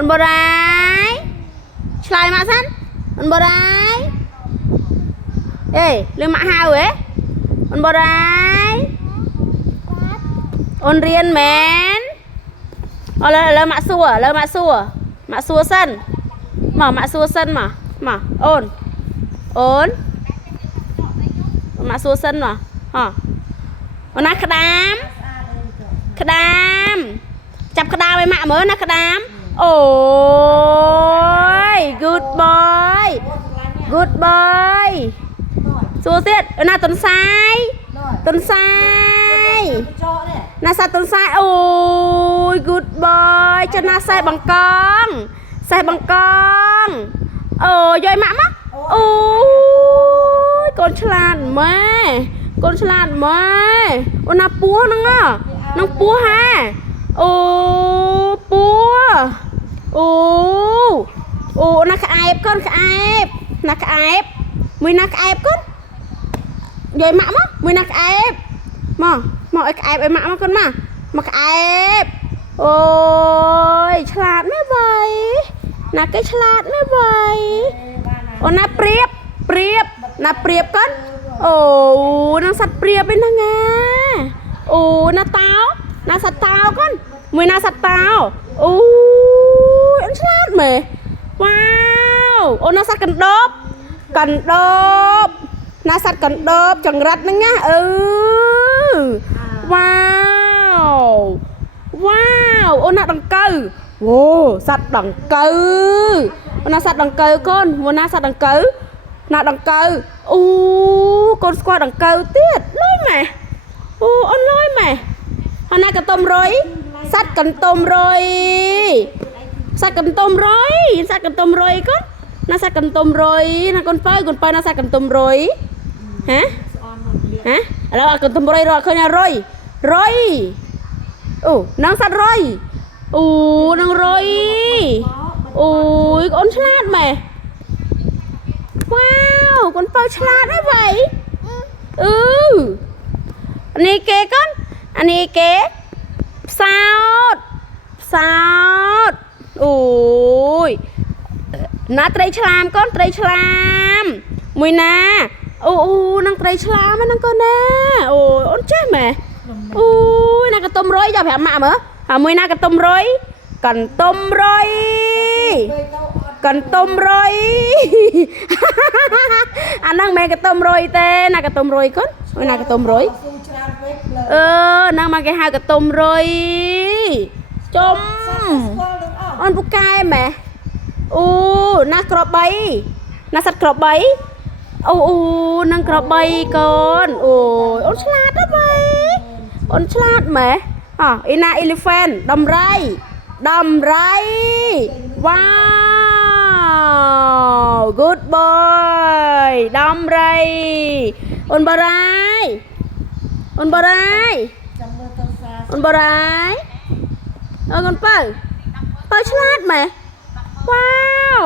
អូនបរ៉ាយឆ្លើយមកសិនអូនបរ៉ាយអេលឺម៉ាក់ហៅហ៎អូនបរ៉ាយអូនរៀនមែនអូលើម៉ាក់សួរម៉ាក់សួរសិនមកម៉ាក់សួរសិនមកអូនម៉ាក់សួរសិនមកអូនណាក្តាមចាប់ក្តាមឲ្យម៉ាក់មើលណាក្តាមអូយ good boy សួរទៀតអូនណាតុនសាយណាសាតុនសាយអូយ good boy ចុះណាសេះបង្កងអូយម៉ាក់មកអូយកូនឆ្លាតម៉ែអូនណាពស់ហ្នឹងនឹងពស់ហាអូពស់អូណាក្អែបកូនក្អែបណាក្អែបមួយណាក្អែបកូនយកម៉ាក់មកមួយណាក្អែបមកឲ្យក្អែបឲ្យម៉ាក់មកកូនមកក្អែបអូយឆ្លាតមែនបើណាគេឆ្លាតមែនបើអូនណាព្រៀបណាព្រៀបកូនអូនឹងសត្វព្រៀបឯហ្នឹងណាអូណាតោណាសត្វតោកូនមួយណាសត្វតោអូយអូនឆ្លាតមែនវ៉ាវអូនណាសត្វកណ្ដូបណាសត្វកណ្ដូបចង្រិតហ្នឹងណាវ៉ាវអូនណាដង្កូវអូសត្វដង្កូវអូនណាសត្វដង្កូវកូនអូនណាសត្វដង្កូវណាដង្កូវអូកូនស្គាល់ដង្កូវទៀតលុយម៉ែអូអូនលុយម៉ែអូនណាកន្ទុំរុយសត្វកន្ទុំរុយកូនណាសត្វកន្ទុំរុយណាកូនបើណាសត្វកន្ទុំរុយហ៎ឥឡូវកន្ទុំរុយរកឃើញរុយអូនឹងសត្វរុយអូនឹងរុយអូយអូនឆ្លាតម៉ែវ៉ាវកូនបើឆ្លាតហើយវ៉ៃនេះគេកូនអានេះគេផ្សោតអូយណាត្រីឆ្លាមកូនត្រីឆ្លាមមួយណាអូនឹងត្រីឆ្លាមហ្នឹងកូនណាអូយអូនចេះម៉ែអូយណាកន្ទុំរុយចាំប្រាប់ម៉ាក់មើលហើយមួយណាកន្ទុំរុយកន្ទុំរុយអាហ្នឹងមិនកន្ទុំរុយទេណាកន្ទុំរុយកូនមួយណាកន្ទុំរុយហ្នឹងមកគេហៅកន្ទុំរុយចុំអូនពូកែម៉ែអូណាក្របីណាសត្វក្របីអូនឹងក្របីកូនអូយអូនឆ្លាតណាស់បែអូនឆ្លាតម៉ែអ៊ីណា elephant ដំរីវ៉ាវ good boy ដំរីអូនបរាយអូនបរាយអូកូនបើឆ្លាតម៉ែវ៉ាវ